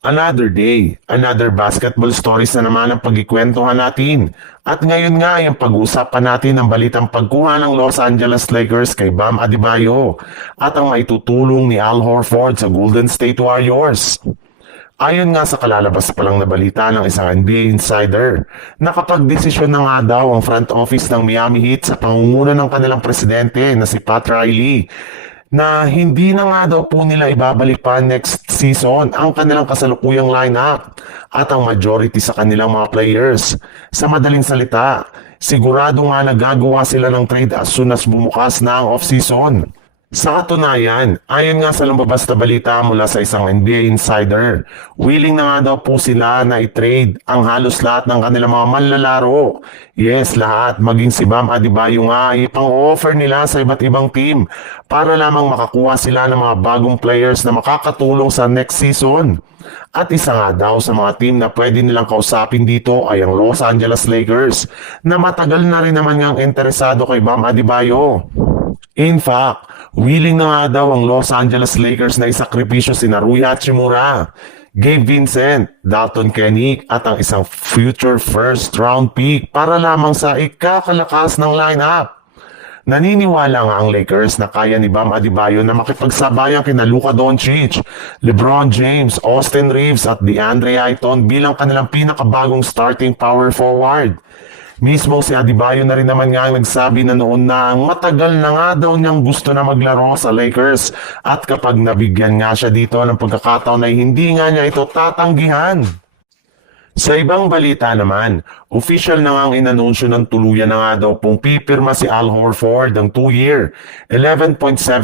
Another day, another basketball stories na naman ang pagkikwentuhan natin. At ngayon nga ay ang pag-uusapan natin ang balitang pagkuha ng Los Angeles Lakers kay Bam Adebayo at ang maitutulong ni Al Horford sa Golden State Warriors. Ayon nga sa kalalabas pa lang na balita ng isang NBA insider, nakapagdesisyon na nga daw ang front office ng Miami Heat sa pangunguna ng kanilang presidente na si Pat Riley na hindi na nga daw po nila ibabalik pa next season ang kanilang kasalukuyang lineup at ang majority sa kanilang mga players. Sa madaling salita, sigurado nga na gagawa sila ng trade as soon as bumukas na ang off-season. Sa katunayan, ayon nga sa lumabas na balita mula sa isang NBA insider, willing na nga daw po sila na i-trade ang halos lahat ng kanilang mga manlalaro. Yes, lahat, maging si Bam Adebayo nga ipang-offer nila sa iba't ibang team para lamang makakuha sila ng mga bagong players na makakatulong sa next season. At isa nga daw sa mga team na pwede nilang kausapin dito ay ang Los Angeles Lakers na matagal na rin naman ngang interesado kay Bam Adebayo. In fact, willing na nga daw ang Los Angeles Lakers na isakripisyo si Rui Hachimura, Gabe Vincent, Dalton Kenny at ang isang future first round pick para lamang sa ikakalakas ng lineup. Naniniwala nga ang Lakers na kaya ni Bam Adebayo na makipagsabayan kina Luka Doncic, LeBron James, Austin Reeves at DeAndre Ayton bilang kanilang pinakabagong starting power forward. Mismo si Adebayo na rin naman nga ang nagsabi na noon na matagal na nga daw niyang gusto na maglaro sa Lakers at kapag nabigyan nga siya dito ng pagkakataon ay hindi nga niya ito tatanggihan. Sa ibang balita naman, official na nga ang inanunsyo ng tuluyan na nga daw pong pipirma si Al Horford ng 2-year, $11.7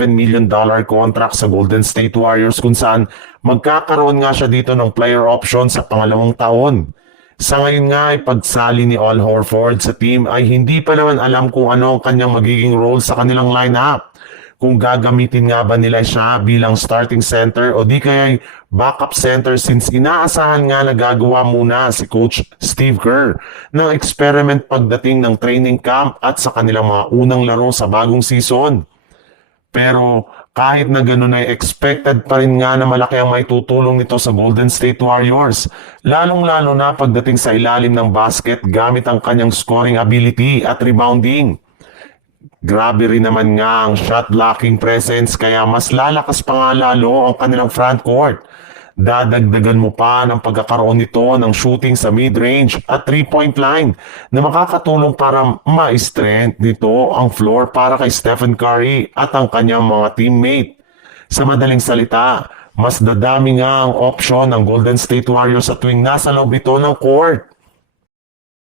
million contract sa Golden State Warriors kung saan magkakaroon nga siya dito ng player option sa pangalawang taon. Sa ngayon nga ay pagsali ni Al Horford sa team ay hindi pa naman alam kung ano ang kanyang magiging role sa kanilang lineup. Kung gagamitin nga ba nila siya bilang starting center o di kaya backup center since inaasahan nga na gagawa muna si Coach Steve Kerr ng experiment pagdating ng training camp at sa kanilang mga unang laro sa bagong season. Pero kahit na ganoon ay expected pa rin nga na malaki ang maitutulong nito sa Golden State Warriors, lalong-lalo na pagdating sa ilalim ng basket gamit ang kanyang scoring ability at rebounding. Grabe rin naman nga ang shot blocking presence kaya mas lalakas pa nga lalo ang kanilang front court. Dadagdagan mo pa ng pagkakaroon nito ng shooting sa mid-range at 3-point line na makakatulong para ma-strength nito ang floor para kay Stephen Curry at ang kanyang mga teammate. Sa madaling salita, mas dadami nga ang option ng Golden State Warriors sa tuwing nasa loob ito ng court.